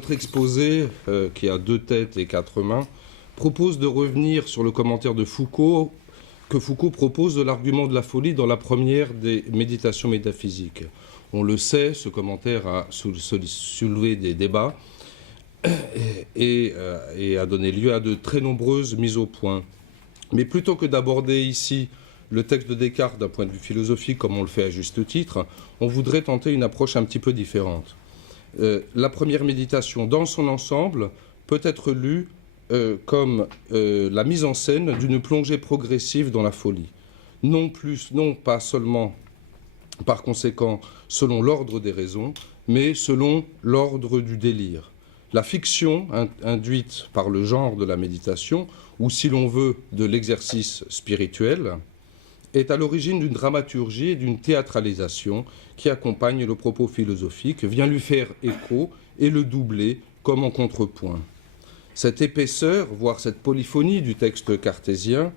notre exposé, qui a 2 têtes et 4 mains, propose de revenir sur le commentaire de Foucault, que Foucault propose de l'argument de la folie dans la première des méditations métaphysiques. On le sait, ce commentaire a soulevé des débats et a donné lieu à de très nombreuses mises au point. Mais plutôt que d'aborder ici le texte de Descartes d'un point de vue philosophique, comme on le fait à juste titre, on voudrait tenter une approche un petit peu différente. La première méditation, dans son ensemble, peut être lue comme la mise en scène d'une plongée progressive dans la folie. Non pas seulement, par conséquent, selon l'ordre des raisons, mais selon l'ordre du délire. La fiction induite par le genre de la méditation, ou si l'on veut, de l'exercice spirituel, est à l'origine d'une dramaturgie et d'une théâtralisation qui accompagne le propos philosophique, vient lui faire écho et le doubler comme en contrepoint. Cette épaisseur, voire cette polyphonie du texte cartésien,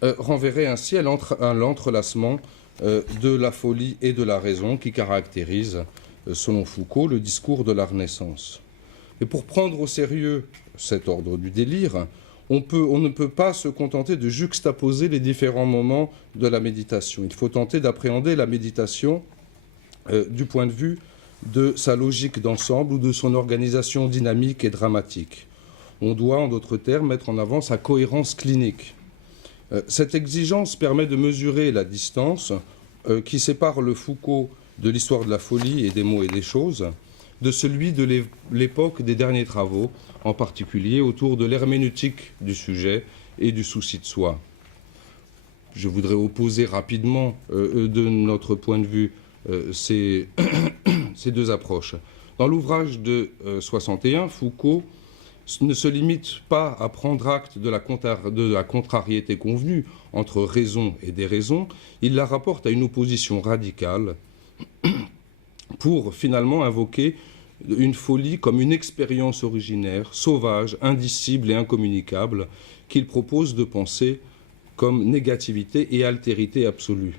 renverrait ainsi à l'entrelacement de la folie et de la raison qui caractérise, selon Foucault, le discours de la Renaissance. Et pour prendre au sérieux cet ordre du délire, on ne peut pas se contenter de juxtaposer les différents moments de la méditation. Il faut tenter d'appréhender la méditation du point de vue de sa logique d'ensemble ou de son organisation dynamique et dramatique. On doit, en d'autres termes, mettre en avant sa cohérence clinique. Cette exigence permet de mesurer la distance qui sépare le Foucault de l'histoire de la folie et des mots et des choses, de celui de l'époque des derniers travaux, en particulier autour de l'herméneutique du sujet et du souci de soi. Je voudrais opposer rapidement, de notre point de vue, ces deux approches. Dans l'ouvrage de 61, Foucault ne se limite pas à prendre acte de la contrariété convenue entre raison et déraison, il la rapporte à une opposition radicale pour finalement invoquer une folie comme une expérience originaire, sauvage, indicible et incommunicable, qu'il propose de penser comme négativité et altérité absolue.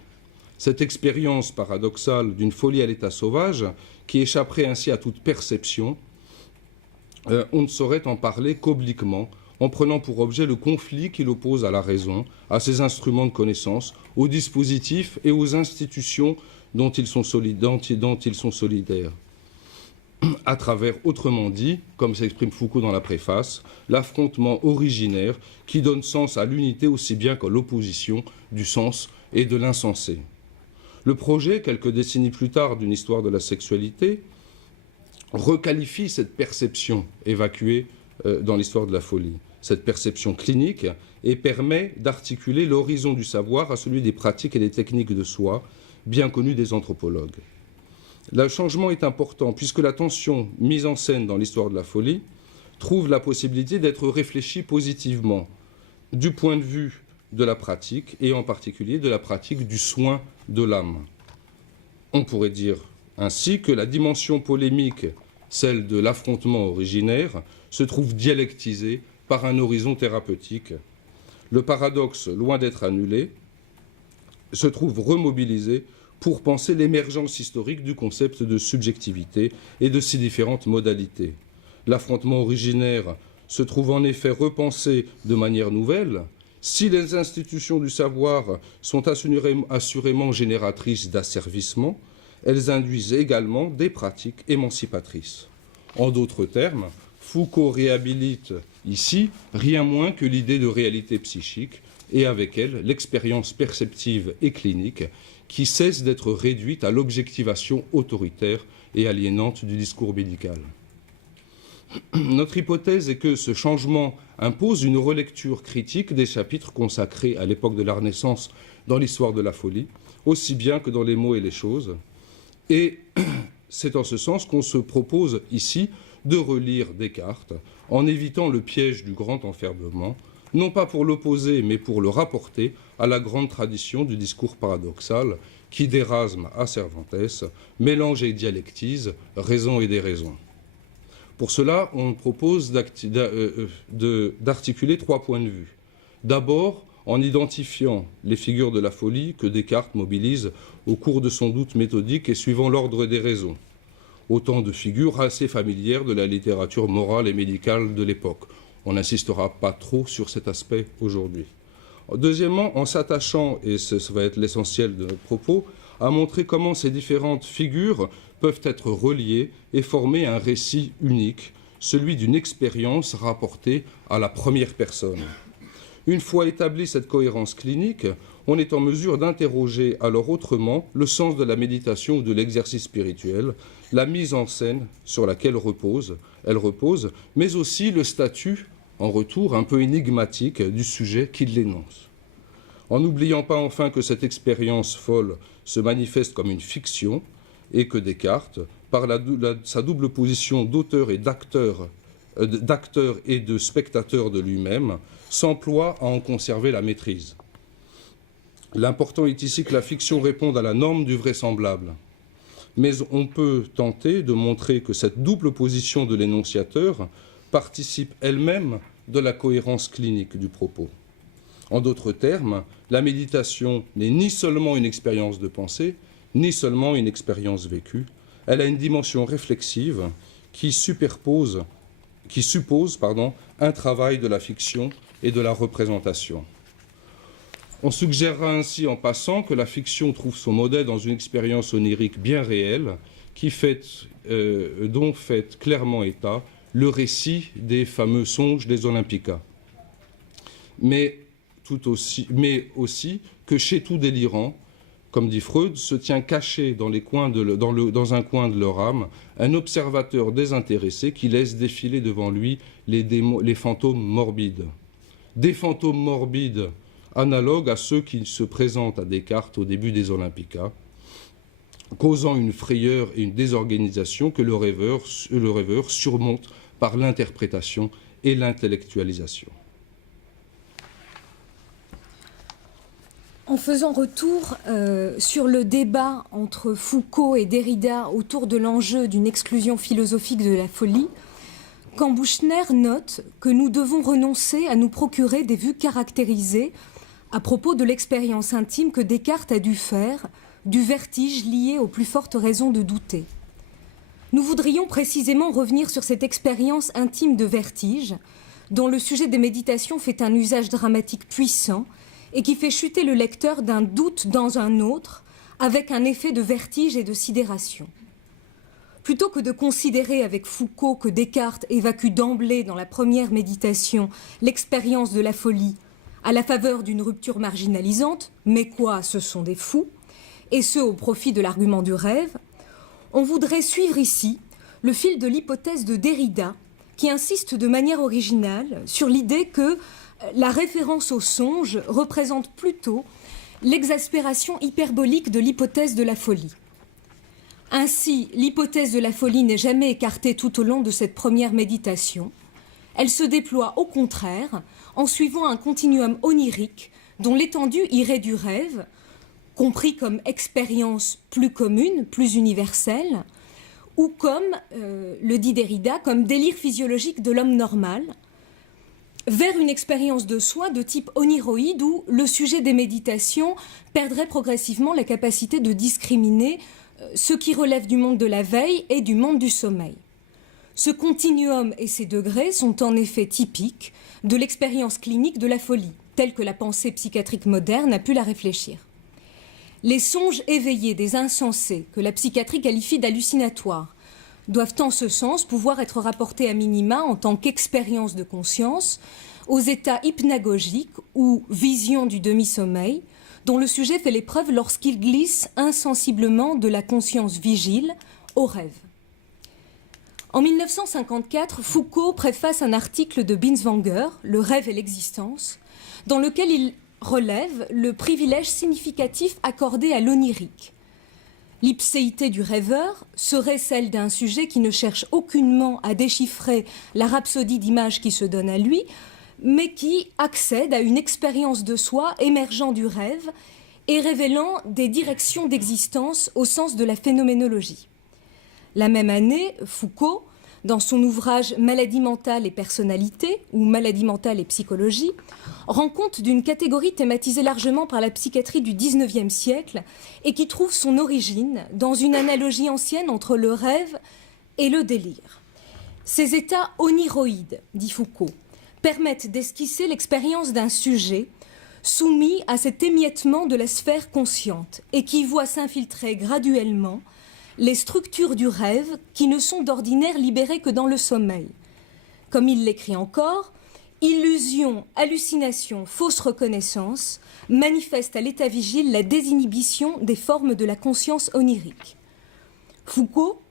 Cette expérience paradoxale d'une folie à l'état sauvage, qui échapperait ainsi à toute perception, on ne saurait en parler qu'obliquement, en prenant pour objet le conflit qu'il oppose à la raison, à ses instruments de connaissance, aux dispositifs et aux institutions dont ils sont solidaires. À travers, autrement dit, comme s'exprime Foucault dans la préface, l'affrontement originaire qui donne sens à l'unité aussi bien qu'à l'opposition du sens et de l'insensé. Le projet, quelques décennies plus tard d'une histoire de la sexualité, requalifie cette perception évacuée dans l'histoire de la folie, cette perception clinique, et permet d'articuler l'horizon du savoir à celui des pratiques et des techniques de soi, bien connues des anthropologues. Le changement est important puisque la tension mise en scène dans l'histoire de la folie trouve la possibilité d'être réfléchie positivement du point de vue de la pratique et en particulier de la pratique du soin de l'âme. On pourrait dire ainsi que la dimension polémique, celle de l'affrontement originaire, se trouve dialectisée par un horizon thérapeutique. Le paradoxe, loin d'être annulé, se trouve remobilisé pour penser l'émergence historique du concept de subjectivité et de ses différentes modalités. L'affrontement originaire se trouve en effet repensé de manière nouvelle. Si les institutions du savoir sont assurément génératrices d'asservissement, elles induisent également des pratiques émancipatrices. En d'autres termes, Foucault réhabilite ici rien moins que l'idée de réalité psychique et avec elle l'expérience perceptive et clinique qui cesse d'être réduite à l'objectivation autoritaire et aliénante du discours médical. Notre hypothèse est que ce changement impose une relecture critique des chapitres consacrés à l'époque de la Renaissance dans l'histoire de la folie, aussi bien que dans les mots et les choses. Et c'est en ce sens qu'on se propose ici de relire Descartes en évitant le piège du grand enfermement, non pas pour l'opposer, mais pour le rapporter à la grande tradition du discours paradoxal qui, d'Erasme à Cervantes, mélange et dialectise raison et déraison. Pour cela, on propose d'articuler 3 points de vue. D'abord, en identifiant les figures de la folie que Descartes mobilise au cours de son doute méthodique et suivant l'ordre des raisons. autant de figures assez familières de la littérature morale et médicale de l'époque. On n'insistera pas trop sur cet aspect aujourd'hui. Deuxièmement, en s'attachant, et ça va être l'essentiel de notre propos, à montrer comment ces différentes figures peuvent être reliées et former un récit unique, celui d'une expérience rapportée à la première personne. Une fois établie cette cohérence clinique, on est en mesure d'interroger alors autrement le sens de la méditation ou de l'exercice spirituel, la mise en scène sur laquelle elle repose, mais aussi le statut, en retour, un peu énigmatique du sujet qui l'énonce. En n'oubliant pas enfin que cette expérience folle se manifeste comme une fiction et que Descartes, par sa double position d'auteur et d'acteur et de spectateur de lui-même, s'emploie à en conserver la maîtrise. L'important est ici que la fiction réponde à la norme du vraisemblable. Mais on peut tenter de montrer que cette double position de l'énonciateur participe elle-même de la cohérence clinique du propos. En d'autres termes, la méditation n'est ni seulement une expérience de pensée, ni seulement une expérience vécue. Elle a une dimension réflexive qui suppose un travail de la fiction et de la représentation. On suggérera ainsi en passant que la fiction trouve son modèle dans une expérience onirique bien réelle dont fait clairement état le récit des fameux songes des Olympica. Mais aussi que chez tout délirant, comme dit Freud, se tient caché dans un coin de leur âme un observateur désintéressé qui laisse défiler devant lui les fantômes morbides. Des fantômes morbides analogues à ceux qui se présentent à Descartes au début des Olympica, causant une frayeur et une désorganisation que le rêveur surmonte par l'interprétation et l'intellectualisation. En faisant retour sur le débat entre Foucault et Derrida autour de l'enjeu d'une exclusion philosophique de la folie, Kambouchner note que nous devons renoncer à nous procurer des vues caractérisées à propos de l'expérience intime que Descartes a dû faire, du vertige lié aux plus fortes raisons de douter. Nous voudrions précisément revenir sur cette expérience intime de vertige, dont le sujet des méditations fait un usage dramatique puissant et qui fait chuter le lecteur d'un doute dans un autre, avec un effet de vertige et de sidération. Plutôt que de considérer avec Foucault que Descartes évacue d'emblée dans la première méditation l'expérience de la folie à la faveur d'une rupture marginalisante, mais quoi, ce sont des fous, et ce au profit de l'argument du rêve, on voudrait suivre ici le fil de l'hypothèse de Derrida, qui insiste de manière originale sur l'idée que la référence au songe représente plutôt l'exaspération hyperbolique de l'hypothèse de la folie. Ainsi, l'hypothèse de la folie n'est jamais écartée tout au long de cette première méditation. Elle se déploie au contraire en suivant un continuum onirique dont l'étendue irait du rêve, compris comme expérience plus commune, plus universelle, ou comme, le dit Derrida, comme délire physiologique de l'homme normal, vers une expérience de soi de type oniroïde où le sujet des méditations perdrait progressivement la capacité de discriminer ce qui relève du monde de la veille et du monde du sommeil. Ce continuum et ces degrés sont en effet typiques de l'expérience clinique de la folie, telle que la pensée psychiatrique moderne a pu la réfléchir. Les songes éveillés des insensés, que la psychiatrie qualifie d'hallucinatoires, doivent en ce sens pouvoir être rapportés à minima en tant qu'expérience de conscience aux états hypnagogiques ou visions du demi-sommeil, dont le sujet fait l'épreuve lorsqu'il glisse insensiblement de la conscience vigile au rêve. En 1954, Foucault préface un article de Binswanger, Le rêve et l'existence, dans lequel il relève le privilège significatif accordé à l'onirique. L'ipséité du rêveur serait celle d'un sujet qui ne cherche aucunement à déchiffrer la rhapsodie d'images qui se donne à lui, mais qui accède à une expérience de soi émergeant du rêve et révélant des directions d'existence au sens de la phénoménologie. La même année, Foucault dans son ouvrage Maladie mentale et personnalité ou Maladie mentale et psychologie, rend compte d'une catégorie thématisée largement par la psychiatrie du XIXe siècle et qui trouve son origine dans une analogie ancienne entre le rêve et le délire. Ces états oniroïdes, dit Foucault, permettent d'esquisser l'expérience d'un sujet soumis à cet émiettement de la sphère consciente et qui voit s'infiltrer graduellement les structures du rêve qui ne sont d'ordinaire libérées que dans le sommeil. Comme il l'écrit encore, illusion, hallucination, fausse reconnaissance manifestent à l'état vigile la désinhibition des formes de la conscience onirique. Foucault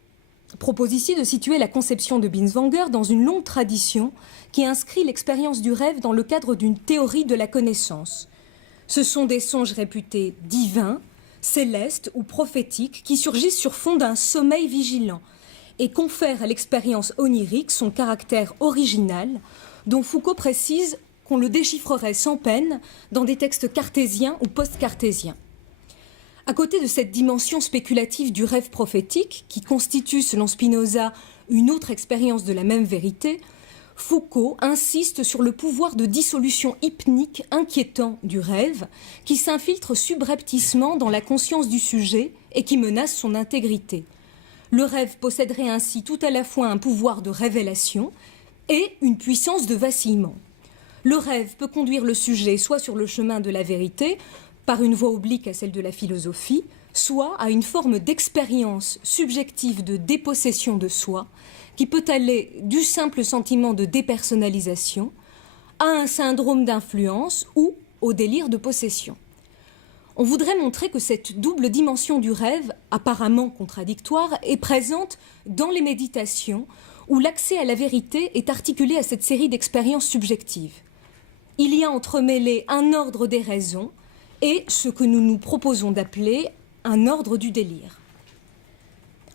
propose ici de situer la conception de Binswanger dans une longue tradition qui inscrit l'expérience du rêve dans le cadre d'une théorie de la connaissance. Ce sont des songes réputés divins, célestes ou prophétiques qui surgissent sur fond d'un sommeil vigilant et confèrent à l'expérience onirique son caractère original, dont Foucault précise qu'on le déchiffrerait sans peine dans des textes cartésiens ou post-cartésiens. À côté de cette dimension spéculative du rêve prophétique, qui constitue, selon Spinoza, une autre expérience de la même vérité, Foucault insiste sur le pouvoir de dissolution hypnique inquiétant du rêve, qui s'infiltre subrepticement dans la conscience du sujet et qui menace son intégrité. Le rêve posséderait ainsi tout à la fois un pouvoir de révélation et une puissance de vacillement. Le rêve peut conduire le sujet soit sur le chemin de la vérité, par une voie oblique à celle de la philosophie, soit à une forme d'expérience subjective de dépossession de soi, qui peut aller du simple sentiment de dépersonnalisation à un syndrome d'influence ou au délire de possession. On voudrait montrer que cette double dimension du rêve, apparemment contradictoire, est présente dans les méditations où l'accès à la vérité est articulé à cette série d'expériences subjectives. Il y a entremêlé un ordre des raisons et ce que nous nous proposons d'appeler un ordre du délire.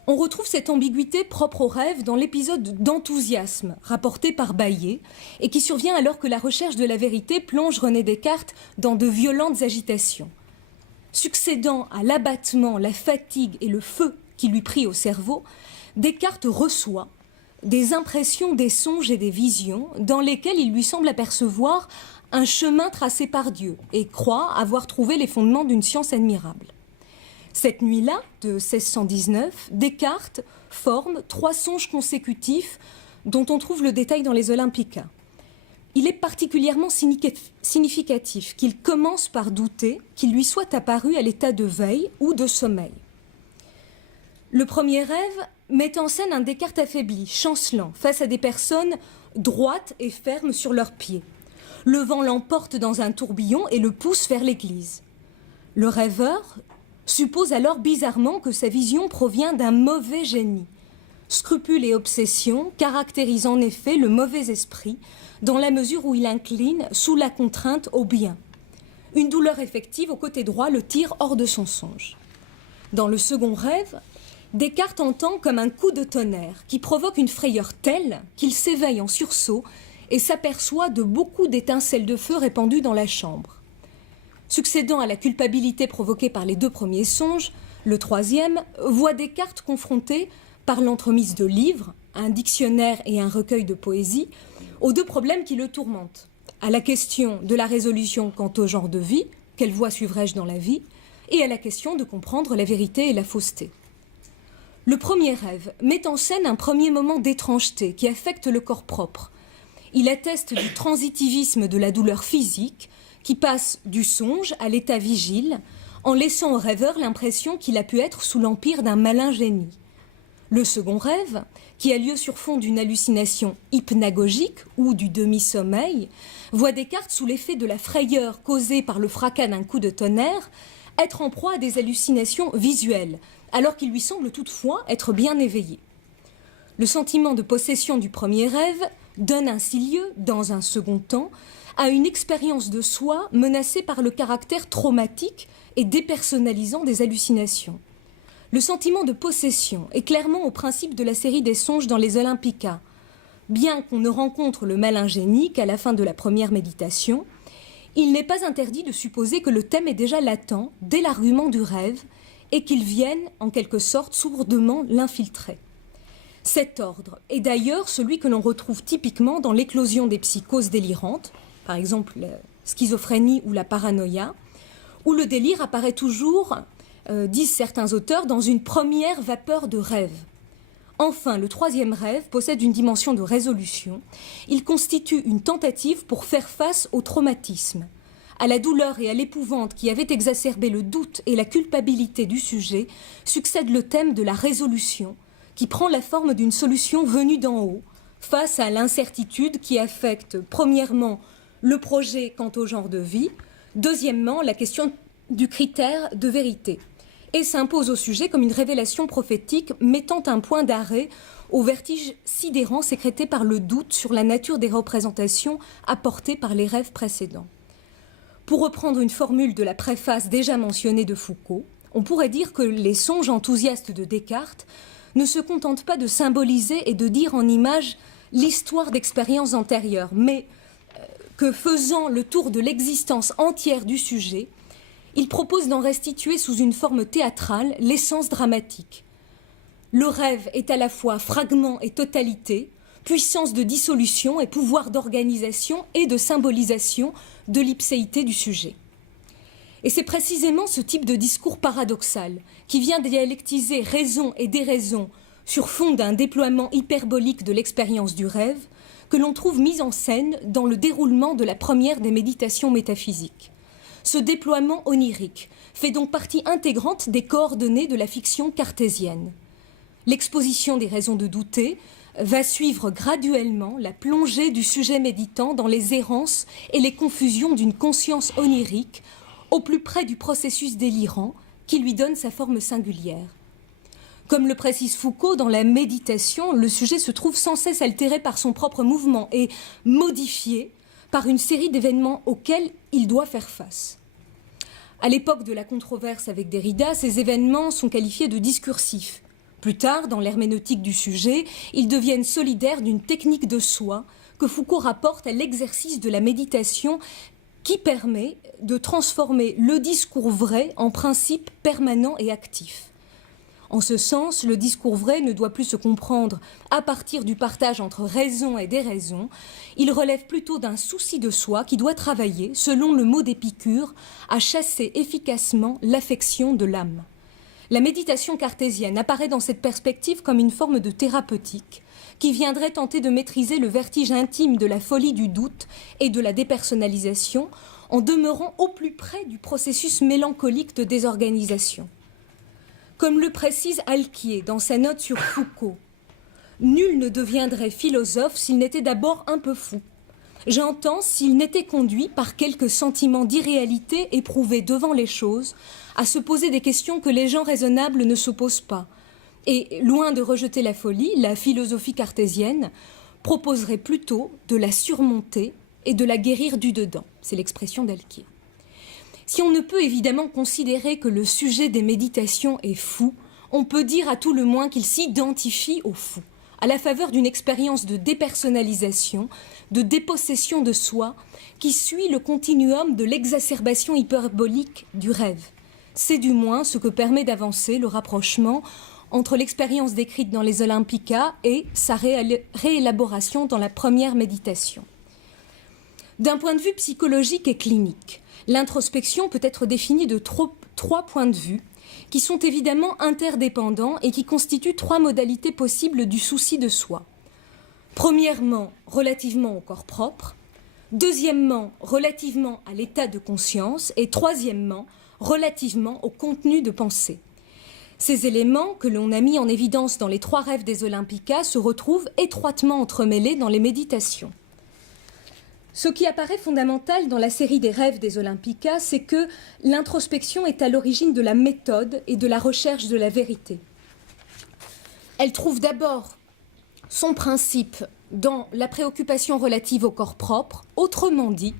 On retrouve cette ambiguïté propre au rêve dans l'épisode d'enthousiasme rapporté par Baillet et qui survient alors que la recherche de la vérité plonge René Descartes dans de violentes agitations. Succédant à l'abattement, la fatigue et le feu qui lui prit au cerveau, Descartes reçoit des impressions, des songes et des visions dans lesquels il lui semble apercevoir un chemin tracé par Dieu et croit avoir trouvé les fondements d'une science admirable. Cette nuit-là, de 1619, Descartes forme 3 songes consécutifs dont on trouve le détail dans les Olympica. Il est particulièrement significatif qu'il commence par douter qu'il lui soit apparu à l'état de veille ou de sommeil. Le premier rêve met en scène un Descartes affaibli, chancelant, face à des personnes droites et fermes sur leurs pieds. Le vent l'emporte dans un tourbillon et le pousse vers l'église. Le rêveur suppose alors bizarrement que sa vision provient d'un mauvais génie. Scrupules et obsession caractérisent en effet le mauvais esprit dans la mesure où il incline sous la contrainte au bien. Une douleur effective au côté droit le tire hors de son songe. Dans le second rêve, Descartes entend comme un coup de tonnerre qui provoque une frayeur telle qu'il s'éveille en sursaut et s'aperçoit de beaucoup d'étincelles de feu répandues dans la chambre. Succédant à la culpabilité provoquée par les 2 premiers songes, le troisième voit Descartes confronté, par l'entremise de livres, un dictionnaire et un recueil de poésie, aux 2 problèmes qui le tourmentent. À la question de la résolution quant au genre de vie, quelle voie suivrai-je dans la vie, et à la question de comprendre la vérité et la fausseté. Le premier rêve met en scène un premier moment d'étrangeté qui affecte le corps propre. Il atteste du transitivisme de la douleur physique qui passe du songe à l'état vigile en laissant au rêveur l'impression qu'il a pu être sous l'empire d'un malin génie. Le second rêve, qui a lieu sur fond d'une hallucination hypnagogique ou du demi-sommeil, voit Descartes sous l'effet de la frayeur causée par le fracas d'un coup de tonnerre être en proie à des hallucinations visuelles, alors qu'il lui semble toutefois être bien éveillé. Le sentiment de possession du premier rêve donne ainsi lieu, dans un second temps, à une expérience de soi menacée par le caractère traumatique et dépersonnalisant des hallucinations. Le sentiment de possession est clairement au principe de la série des songes dans les Olympica. Bien qu'on ne rencontre le malin génie qu'à la fin de la première méditation, il n'est pas interdit de supposer que le thème est déjà latent dès l'argument du rêve et qu'il vienne, en quelque sorte, sourdement l'infiltrer. Cet ordre est d'ailleurs celui que l'on retrouve typiquement dans l'éclosion des psychoses délirantes, par exemple la schizophrénie ou la paranoïa, où le délire apparaît toujours, disent certains auteurs, dans une première vapeur de rêve. Enfin, le troisième rêve possède une dimension de résolution. Il constitue une tentative pour faire face au traumatisme, à la douleur et à l'épouvante qui avaient exacerbé le doute et la culpabilité du sujet, succède le thème de la résolution, qui prend la forme d'une solution venue d'en haut, face à l'incertitude qui affecte, premièrement, le projet quant au genre de vie, deuxièmement, la question du critère de vérité, et s'impose au sujet comme une révélation prophétique mettant un point d'arrêt au vertige sidérant sécrété par le doute sur la nature des représentations apportées par les rêves précédents. Pour reprendre une formule de la préface déjà mentionnée de Foucault, on pourrait dire que les songes enthousiastes de Descartes ne se contentent pas de symboliser et de dire en images l'histoire d'expériences antérieures, mais que faisant le tour de l'existence entière du sujet, il propose d'en restituer sous une forme théâtrale l'essence dramatique. Le rêve est à la fois fragment et totalité, puissance de dissolution et pouvoir d'organisation et de symbolisation de l'ipséité du sujet. Et c'est précisément ce type de discours paradoxal qui vient dialectiser raison et déraison sur fond d'un déploiement hyperbolique de l'expérience du rêve que l'on trouve mise en scène dans le déroulement de la première des méditations métaphysiques. Ce déploiement onirique fait donc partie intégrante des coordonnées de la fiction cartésienne. L'exposition des raisons de douter va suivre graduellement la plongée du sujet méditant dans les errances et les confusions d'une conscience onirique au plus près du processus délirant qui lui donne sa forme singulière. Comme le précise Foucault, dans la méditation, le sujet se trouve sans cesse altéré par son propre mouvement et modifié par une série d'événements auxquels il doit faire face. À l'époque de la controverse avec Derrida, ces événements sont qualifiés de discursifs. Plus tard, dans l'herméneutique du sujet, ils deviennent solidaires d'une technique de soi que Foucault rapporte à l'exercice de la méditation qui permet de transformer le discours vrai en principe permanent et actif. En ce sens, le discours vrai ne doit plus se comprendre à partir du partage entre raison et déraison. Il relève plutôt d'un souci de soi qui doit travailler, selon le mot d'Épicure, à chasser efficacement l'affection de l'âme. La méditation cartésienne apparaît dans cette perspective comme une forme de thérapeutique qui viendrait tenter de maîtriser le vertige intime de la folie du doute et de la dépersonnalisation en demeurant au plus près du processus mélancolique de désorganisation. Comme le précise Alquier dans sa note sur Foucault, « Nul ne deviendrait philosophe s'il n'était d'abord un peu fou. J'entends s'il n'était conduit par quelque sentiment d'irréalité éprouvé devant les choses, à se poser des questions que les gens raisonnables ne se posent pas. Et, loin de rejeter la folie, la philosophie cartésienne proposerait plutôt de la surmonter et de la guérir du dedans. » C'est l'expression d'Alquier. Si on ne peut évidemment considérer que le sujet des méditations est fou, on peut dire à tout le moins qu'il s'identifie au fou, à la faveur d'une expérience de dépersonnalisation, de dépossession de soi, qui suit le continuum de l'exacerbation hyperbolique du rêve. C'est du moins ce que permet d'avancer le rapprochement entre l'expérience décrite dans les Olympica et sa réélaboration dans la première méditation. D'un point de vue psychologique et clinique, l'introspection peut être définie de trois points de vue qui sont évidemment interdépendants et qui constituent trois modalités possibles du souci de soi. Premièrement, relativement au corps propre. Deuxièmement, relativement à l'état de conscience. Et troisièmement, relativement au contenu de pensée. Ces éléments que l'on a mis en évidence dans les trois rêves des Olympica se retrouvent étroitement entremêlés dans les méditations. Ce qui apparaît fondamental dans la série des rêves des Olympica, c'est que l'introspection est à l'origine de la méthode et de la recherche de la vérité. Elle trouve d'abord son principe dans la préoccupation relative au corps propre, autrement dit,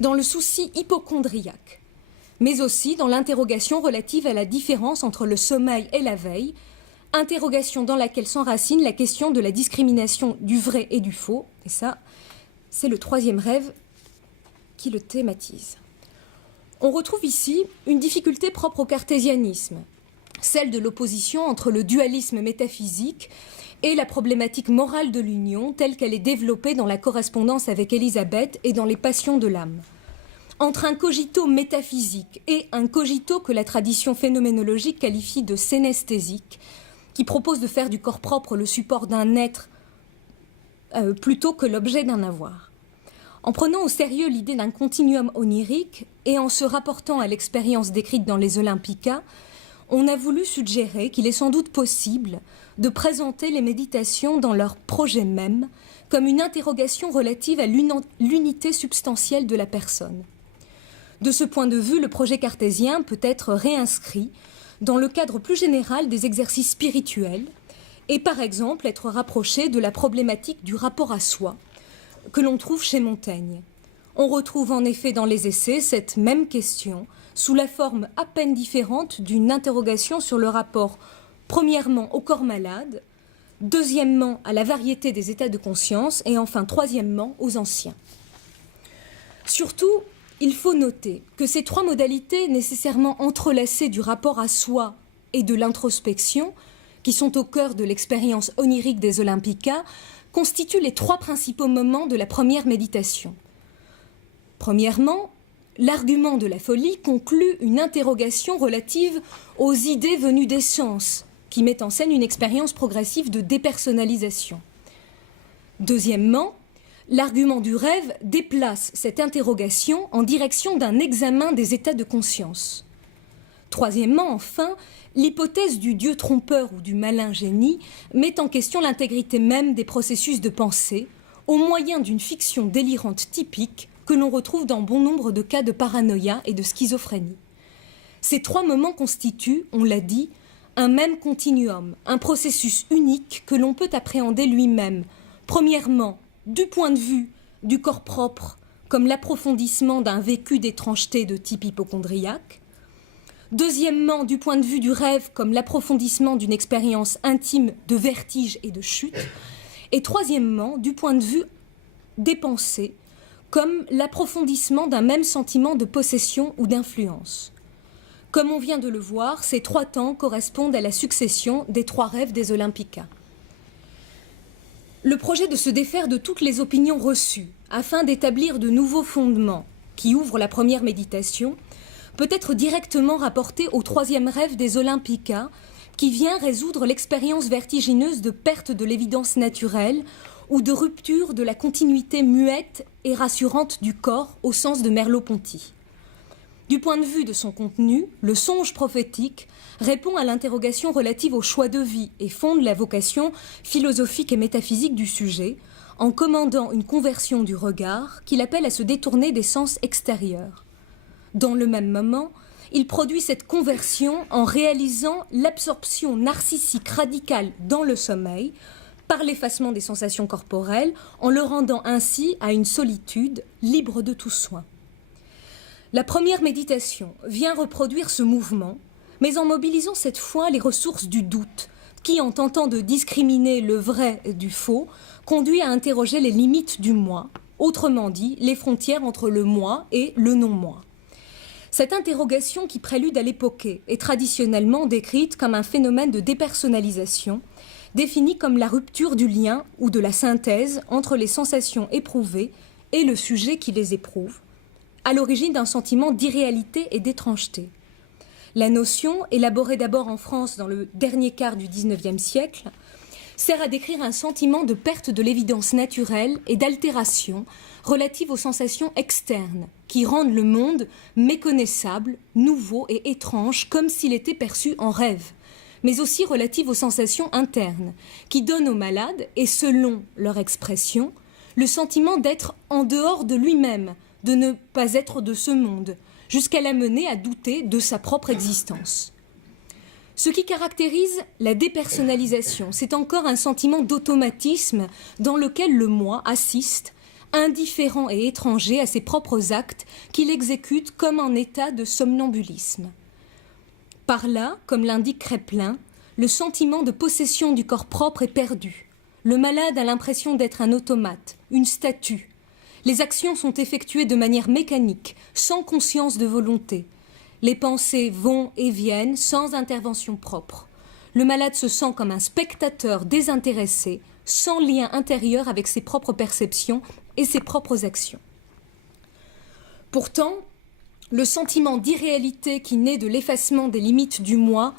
dans le souci hypocondriaque, mais aussi dans l'interrogation relative à la différence entre le sommeil et la veille, interrogation dans laquelle s'enracine la question de la discrimination du vrai et du faux, et ça, c'est le troisième rêve qui le thématise. On retrouve ici une difficulté propre au cartésianisme, celle de l'opposition entre le dualisme métaphysique et la problématique morale de l'union telle qu'elle est développée dans la correspondance avec Élisabeth et dans les passions de l'âme. Entre un cogito métaphysique et un cogito que la tradition phénoménologique qualifie de synesthésique, qui propose de faire du corps propre le support d'un être plutôt que l'objet d'un avoir. En prenant au sérieux l'idée d'un continuum onirique et en se rapportant à l'expérience décrite dans les Olympica, on a voulu suggérer qu'il est sans doute possible de présenter les méditations dans leur projet même comme une interrogation relative à l'unité substantielle de la personne. De ce point de vue, le projet cartésien peut être réinscrit dans le cadre plus général des exercices spirituels et par exemple être rapproché de la problématique du rapport à soi que l'on trouve chez Montaigne. On retrouve en effet dans les essais cette même question sous la forme à peine différente d'une interrogation sur le rapport premièrement au corps malade, deuxièmement à la variété des états de conscience et enfin troisièmement aux anciens. Surtout, il faut noter que ces trois modalités nécessairement entrelacées du rapport à soi et de l'introspection, qui sont au cœur de l'expérience onirique des Olympica, constituent les trois principaux moments de la première méditation. Premièrement, l'argument de la folie conclut une interrogation relative aux idées venues des sens, qui met en scène une expérience progressive de dépersonnalisation. Deuxièmement, l'argument du rêve déplace cette interrogation en direction d'un examen des états de conscience. Troisièmement, enfin, l'hypothèse du dieu trompeur ou du malin génie met en question l'intégrité même des processus de pensée au moyen d'une fiction délirante typique que l'on retrouve dans bon nombre de cas de paranoïa et de schizophrénie. Ces trois moments constituent, on l'a dit, un même continuum, un processus unique que l'on peut appréhender lui-même, premièrement, du point de vue du corps propre, comme l'approfondissement d'un vécu d'étrangeté de type hypocondriaque. Deuxièmement, du point de vue du rêve, comme l'approfondissement d'une expérience intime de vertige et de chute. Et troisièmement, du point de vue des pensées, comme l'approfondissement d'un même sentiment de possession ou d'influence. Comme on vient de le voir, ces trois temps correspondent à la succession des trois rêves des Olympica. Le projet de se défaire de toutes les opinions reçues, afin d'établir de nouveaux fondements qui ouvrent la première méditation, peut être directement rapporté au troisième rêve des Olympica, qui vient résoudre l'expérience vertigineuse de perte de l'évidence naturelle ou de rupture de la continuité muette et rassurante du corps au sens de Merleau-Ponty. Du point de vue de son contenu, le songe prophétique répond à l'interrogation relative au choix de vie et fonde la vocation philosophique et métaphysique du sujet, en commandant une conversion du regard qu'il appelle à se détourner des sens extérieurs. Dans le même moment, il produit cette conversion en réalisant l'absorption narcissique radicale dans le sommeil par l'effacement des sensations corporelles, en le rendant ainsi à une solitude libre de tout soin. La première méditation vient reproduire ce mouvement, mais en mobilisant cette fois les ressources du doute, qui, en tentant de discriminer le vrai du faux, conduit à interroger les limites du moi, autrement dit, les frontières entre le moi et le non-moi. Cette interrogation qui prélude à l'époquée est traditionnellement décrite comme un phénomène de dépersonnalisation, défini comme la rupture du lien ou de la synthèse entre les sensations éprouvées et le sujet qui les éprouve, à l'origine d'un sentiment d'irréalité et d'étrangeté. La notion, élaborée d'abord en France dans le dernier quart du XIXe siècle, sert à décrire un sentiment de perte de l'évidence naturelle et d'altération relative aux sensations externes qui rendent le monde méconnaissable, nouveau et étrange comme s'il était perçu en rêve, mais aussi relative aux sensations internes qui donnent aux malades, et selon leur expression, le sentiment d'être en dehors de lui-même, de ne pas être de ce monde, jusqu'à l'amener à douter de sa propre existence. Ce qui caractérise la dépersonnalisation, c'est encore un sentiment d'automatisme dans lequel le moi assiste, indifférent et étranger à ses propres actes qu'il exécute comme en état de somnambulisme. Par là, comme l'indique Kraepelin, le sentiment de possession du corps propre est perdu. Le malade a l'impression d'être un automate, une statue. Les actions sont effectuées de manière mécanique, sans conscience de volonté. Les pensées vont et viennent sans intervention propre. le malade se sent comme un spectateur désintéressé, sans lien intérieur avec ses propres perceptions et ses propres actions. Pourtant, le sentiment d'irréalité qui naît de l'effacement des limites du moi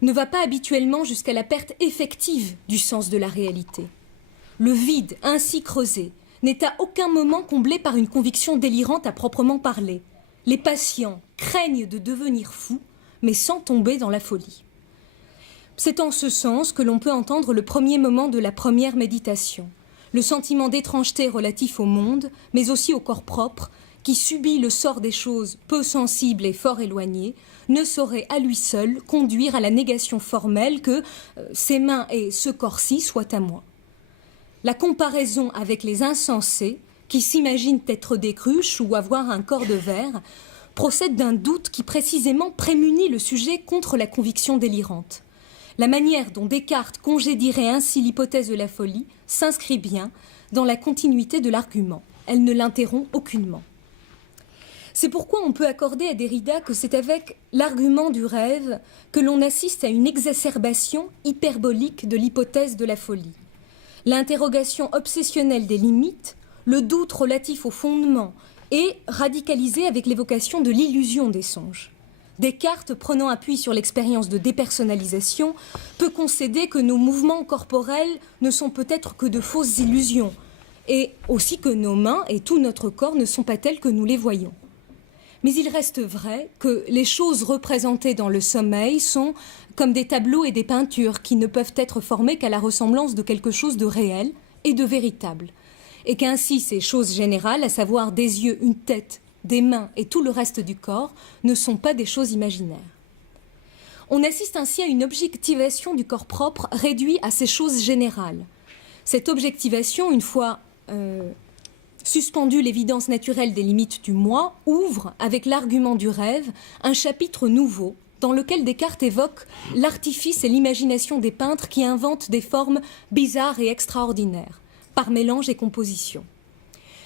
ne va pas habituellement jusqu'à la perte effective du sens de la réalité. Le vide ainsi creusé n'est à aucun moment comblé par une conviction délirante à proprement parler. Les patients craignent de devenir fous, mais sans tomber dans la folie. C'est en ce sens que l'on peut entendre le premier moment de la première méditation, le sentiment d'étrangeté relatif au monde, mais aussi au corps propre, qui subit le sort des choses peu sensibles et fort éloignées, ne saurait à lui seul conduire à la négation formelle que ces mains et ce corps-ci soient à moi. La comparaison avec les insensés, qui s'imaginent être des cruches ou avoir un corps de verre, procède d'un doute qui précisément prémunit le sujet contre la conviction délirante. La manière dont Descartes congédierait ainsi l'hypothèse de la folie s'inscrit bien dans la continuité de l'argument. Elle ne l'interrompt aucunement. C'est pourquoi on peut accorder à Derrida que c'est avec l'argument du rêve que l'on assiste à une exacerbation hyperbolique de l'hypothèse de la folie. L'interrogation obsessionnelle des limites, le doute relatif au fondement est radicalisé avec l'évocation de l'illusion des songes. Descartes, prenant appui sur l'expérience de dépersonnalisation, peut concéder que nos mouvements corporels ne sont peut-être que de fausses illusions, et aussi que nos mains et tout notre corps ne sont pas tels que nous les voyons. Mais il reste vrai que les choses représentées dans le sommeil sont comme des tableaux et des peintures qui ne peuvent être formés qu'à la ressemblance de quelque chose de réel et de véritable, et qu'ainsi ces choses générales, à savoir des yeux, une tête, des mains et tout le reste du corps, ne sont pas des choses imaginaires. On assiste ainsi à une objectivation du corps propre réduit à ces choses générales. Cette objectivation, une fois suspendue l'évidence naturelle des limites du moi, ouvre, avec l'argument du rêve, un chapitre nouveau dans lequel Descartes évoque l'artifice et l'imagination des peintres qui inventent des formes bizarres et extraordinaires, par mélange et composition.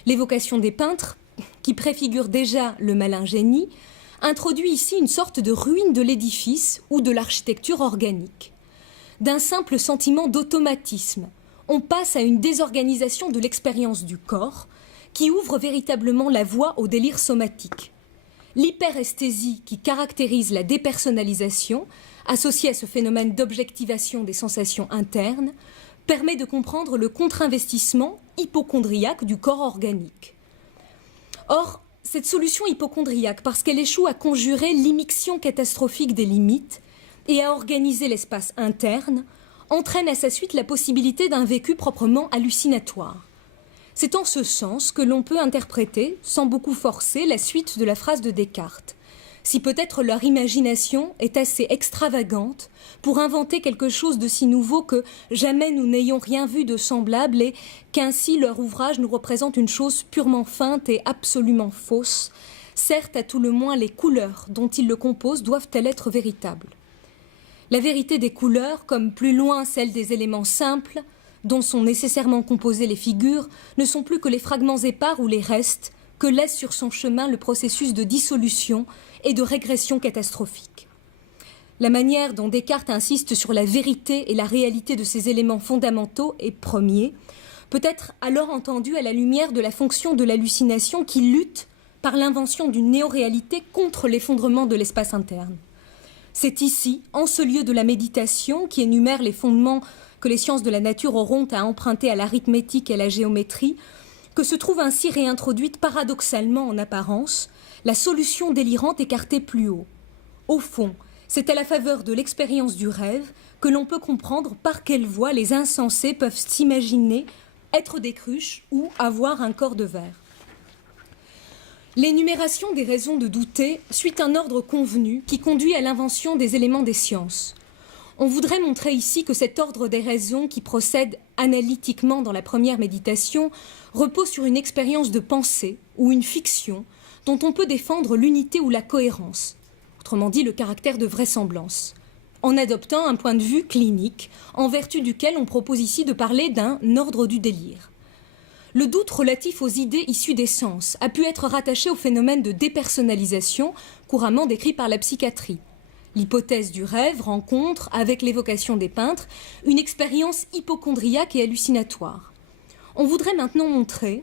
L'évocation des peintres, qui préfigure déjà le malin génie, introduit ici une sorte de ruine de l'édifice ou de l'architecture organique. D'un simple sentiment d'automatisme, on passe à une désorganisation de l'expérience du corps qui ouvre véritablement la voie au délire somatique. L'hyperesthésie qui caractérise la dépersonnalisation, associée à ce phénomène d'objectivation des sensations internes, permet de comprendre le contre-investissement hypocondriaque du corps organique. Or, cette solution hypocondriaque, parce qu'elle échoue à conjurer l'immixtion catastrophique des limites et à organiser l'espace interne, entraîne à sa suite la possibilité d'un vécu proprement hallucinatoire. C'est en ce sens que l'on peut interpréter, sans beaucoup forcer, la suite de la phrase de Descartes. Si peut-être leur imagination est assez extravagante pour inventer quelque chose de si nouveau que jamais nous n'ayons rien vu de semblable et qu'ainsi leur ouvrage nous représente une chose purement feinte et absolument fausse, certes à tout le moins les couleurs dont ils le composent doivent-elles être véritables. La vérité des couleurs, comme plus loin celle des éléments simples, dont sont nécessairement composées les figures, ne sont plus que les fragments épars ou les restes que laisse sur son chemin le processus de dissolution et de régression catastrophique. La manière dont Descartes insiste sur la vérité et la réalité de ces éléments fondamentaux et premiers peut être alors entendue à la lumière de la fonction de l'hallucination qui lutte par l'invention d'une néoréalité contre l'effondrement de l'espace interne. C'est ici, en ce lieu de la méditation qui énumère les fondements que les sciences de la nature auront à emprunter à l'arithmétique et à la géométrie, que se trouve ainsi réintroduite paradoxalement en apparence la solution délirante écartée plus haut. Au fond, c'est à la faveur de l'expérience du rêve que l'on peut comprendre par quelle voie les insensés peuvent s'imaginer être des cruches ou avoir un corps de verre. L'énumération des raisons de douter suit un ordre convenu qui conduit à l'invention des éléments des sciences. On voudrait montrer ici que cet ordre des raisons qui procède analytiquement dans la première méditation repose sur une expérience de pensée ou une fiction dont on peut défendre l'unité ou la cohérence, autrement dit le caractère de vraisemblance, en adoptant un point de vue clinique en vertu duquel on propose ici de parler d'un ordre du délire. Le doute relatif aux idées issues des sens a pu être rattaché au phénomène de dépersonnalisation couramment décrit par la psychiatrie. L'hypothèse du rêve rencontre, avec l'évocation des peintres, une expérience hypocondriaque et hallucinatoire. On voudrait maintenant montrer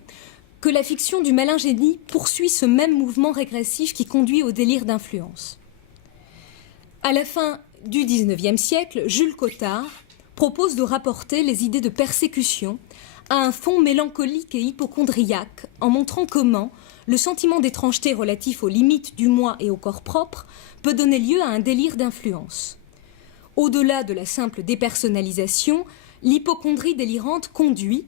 que la fiction du malin génie poursuit ce même mouvement régressif qui conduit au délire d'influence. À la fin du XIXe siècle, Jules Cottard propose de rapporter les idées de persécution à un fond mélancolique et hypocondriaque, en montrant comment le sentiment d'étrangeté relatif aux limites du moi et au corps propre peut donner lieu à un délire d'influence. Au-delà de la simple dépersonnalisation, l'hypocondrie délirante conduit,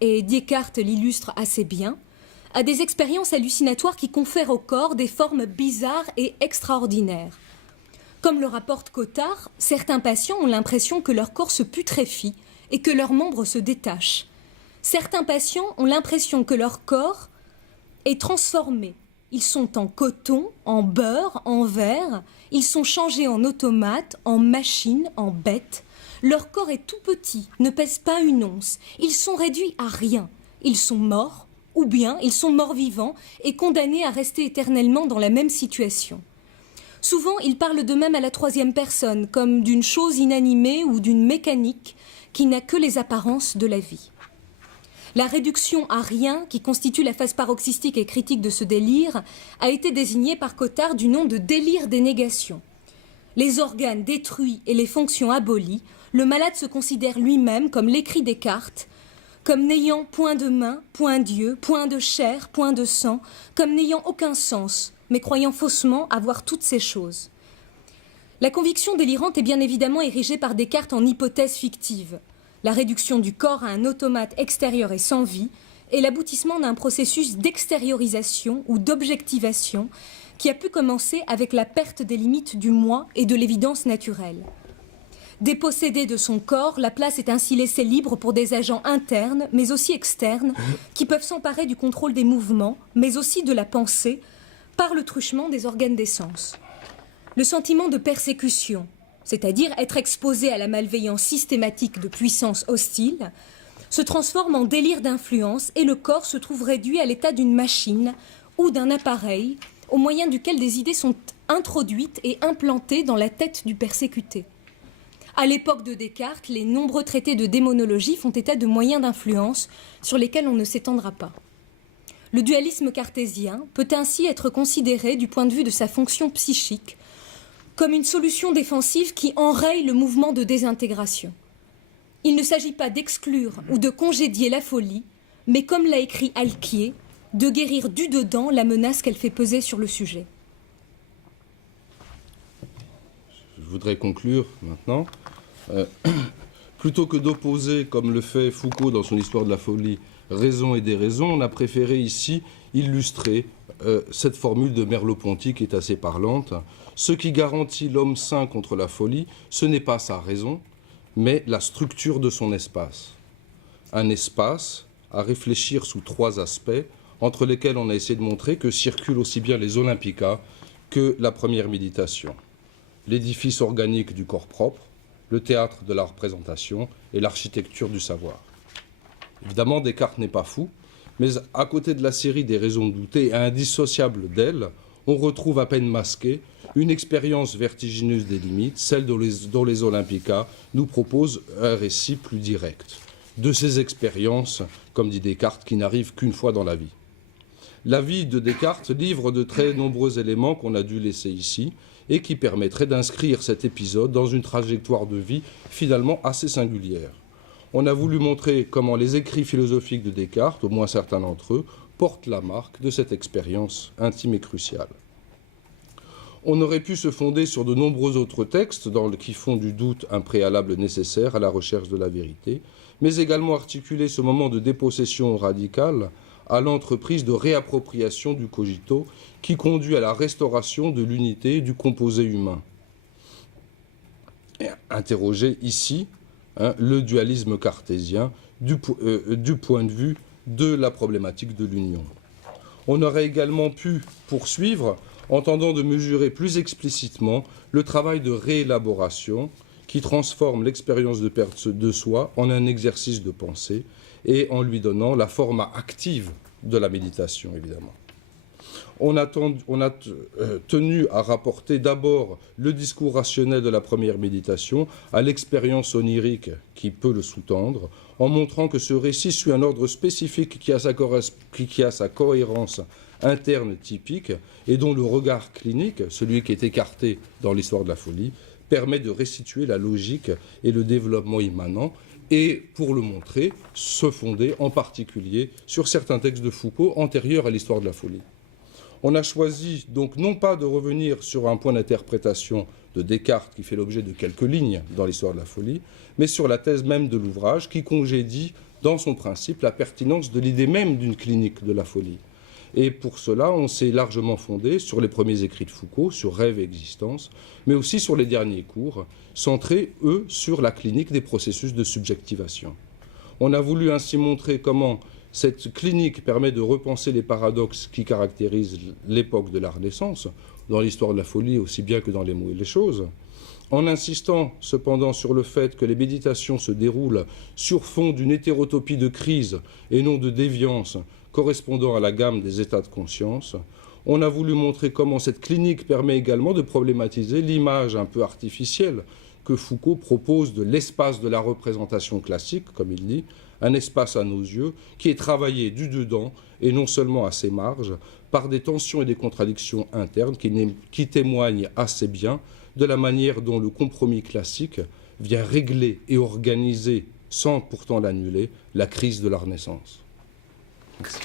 et Descartes l'illustre assez bien, à des expériences hallucinatoires qui confèrent au corps des formes bizarres et extraordinaires. Comme le rapporte Cottard, certains patients ont l'impression que leur corps se putréfie et que leurs membres se détachent. Certains patients ont l'impression que leur corps est transformé. Ils sont en coton, en beurre, en verre. Ils sont changés en automates, en machines, en bêtes. Leur corps est tout petit, ne pèse pas une once. Ils sont réduits à rien. Ils sont morts, ou bien ils sont morts vivants et condamnés à rester éternellement dans la même situation. Souvent, ils parlent d'eux-mêmes à la troisième personne, comme d'une chose inanimée ou d'une mécanique qui n'a que les apparences de la vie. La réduction à rien, qui constitue la phase paroxystique et critique de ce délire, a été désignée par Cottard du nom de délire des négations. Les organes détruits et les fonctions abolies, le malade se considère lui-même, comme l'écrit Descartes, comme n'ayant point de main, point d'yeux, point de chair, point de sang, comme n'ayant aucun sens, mais croyant faussement avoir toutes ces choses. La conviction délirante est bien évidemment érigée par Descartes en hypothèse fictive. La réduction du corps à un automate extérieur et sans vie est l'aboutissement d'un processus d'extériorisation ou d'objectivation qui a pu commencer avec la perte des limites du moi et de l'évidence naturelle. Dépossédée de son corps, la place est ainsi laissée libre pour des agents internes, mais aussi externes, qui peuvent s'emparer du contrôle des mouvements, mais aussi de la pensée, par le truchement des organes des sens. Le sentiment de persécution, c'est-à-dire être exposé à la malveillance systématique de puissances hostiles, se transforme en délire d'influence et le corps se trouve réduit à l'état d'une machine ou d'un appareil au moyen duquel des idées sont introduites et implantées dans la tête du persécuté. À l'époque de Descartes, les nombreux traités de démonologie font état de moyens d'influence sur lesquels on ne s'étendra pas. Le dualisme cartésien peut ainsi être considéré du point de vue de sa fonction psychique comme une solution défensive qui enraye le mouvement de désintégration. Il ne s'agit pas d'exclure ou de congédier la folie, mais comme l'a écrit Alquier, de guérir du dedans la menace qu'elle fait peser sur le sujet. Je voudrais conclure maintenant. Plutôt que d'opposer, comme le fait Foucault dans son Histoire de la folie, raison et déraison, on a préféré ici illustrer cette formule de Merleau-Ponty qui est assez parlante. Ce qui garantit l'homme sain contre la folie, ce n'est pas sa raison, mais la structure de son espace. Un espace à réfléchir sous trois aspects, entre lesquels on a essayé de montrer que circulent aussi bien les Olympicas que la première méditation. L'édifice organique du corps propre, le théâtre de la représentation et l'architecture du savoir. Évidemment, Descartes n'est pas fou, mais à côté de la série des raisons de douter et indissociables d'elle, on retrouve à peine masquée une expérience vertigineuse des limites, celle dont les Olympicas nous proposent un récit plus direct. De ces expériences, comme dit Descartes, qui n'arrivent qu'une fois dans la vie. La vie de Descartes livre de très nombreux éléments qu'on a dû laisser ici et qui permettraient d'inscrire cet épisode dans une trajectoire de vie finalement assez singulière. On a voulu montrer comment les écrits philosophiques de Descartes, au moins certains d'entre eux, portent la marque de cette expérience intime et cruciale. On aurait pu se fonder sur de nombreux autres textes qui font du doute un préalable nécessaire à la recherche de la vérité, mais également articuler ce moment de dépossession radicale à l'entreprise de réappropriation du cogito qui conduit à la restauration de l'unité du composé humain. Et interroger ici le dualisme cartésien du point de vue de la problématique de l'union. On aurait également pu poursuivre en tentant de mesurer plus explicitement le travail de réélaboration qui transforme l'expérience de perte de soi en un exercice de pensée et en lui donnant la forme active de la méditation, évidemment. On a tenu à rapporter d'abord le discours rationnel de la première méditation à l'expérience onirique qui peut le sous-tendre, en montrant que ce récit suit un ordre spécifique qui a sa cohérence interne typique et dont le regard clinique, celui qui est écarté dans l'histoire de la folie, permet de restituer la logique et le développement immanent et, pour le montrer, se fonder en particulier sur certains textes de Foucault antérieurs à l'histoire de la folie. On a choisi donc non pas de revenir sur un point d'interprétation de Descartes qui fait l'objet de quelques lignes dans l'histoire de la folie, mais sur la thèse même de l'ouvrage qui congédie dans son principe la pertinence de l'idée même d'une clinique de la folie. Et pour cela, on s'est largement fondé sur les premiers écrits de Foucault, sur Rêve et Existence, mais aussi sur les derniers cours, centrés, eux, sur la clinique des processus de subjectivation. On a voulu ainsi montrer comment cette clinique permet de repenser les paradoxes qui caractérisent l'époque de la Renaissance, dans l'histoire de la folie aussi bien que dans les mots et les choses, en insistant cependant sur le fait que les méditations se déroulent sur fond d'une hétérotopie de crise et non de déviance correspondant à la gamme des états de conscience. On a voulu montrer comment cette clinique permet également de problématiser l'image un peu artificielle que Foucault propose de l'espace de la représentation classique, comme il dit, un espace à nos yeux qui est travaillé du dedans et non seulement à ses marges par des tensions et des contradictions internes qui témoignent assez bien de la manière dont le compromis classique vient régler et organiser, sans pourtant l'annuler, la crise de la Renaissance. Merci.